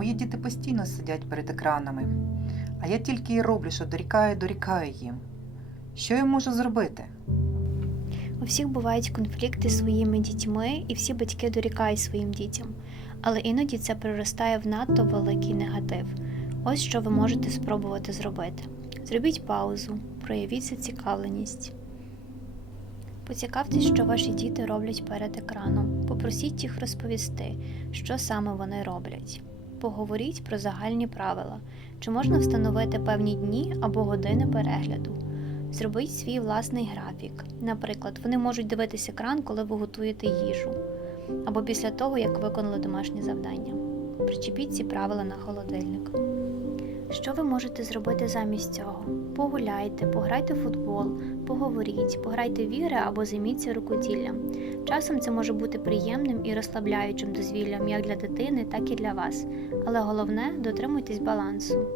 Мої діти постійно сидять перед екранами, а я тільки й роблю, що дорікаю, дорікаю їм. Що я можу зробити? У всіх бувають конфлікти з своїми дітьми, і всі батьки дорікають своїм дітям, але іноді це проростає в надто великий негатив. Ось що ви можете спробувати зробити: зробіть паузу, проявіть зацікавленість. Поцікавтесь, що ваші діти роблять перед екраном. Попросіть їх розповісти, що саме вони роблять. Поговоріть про загальні правила, чи можна встановити певні дні або години перегляду. Зробіть свій власний графік. Наприклад, вони можуть дивитися екран, коли ви готуєте їжу, або після того, як виконали домашнє завдання. Причепіть ці правила на холодильник. Що ви можете зробити замість цього? Погуляйте, пограйте в футбол, поговоріть, пограйте в ігри або займіться рукоділлям. Часом це може бути приємним і розслабляючим дозвіллям як для дитини, так і для вас. Але головне дотримуйтесь балансу.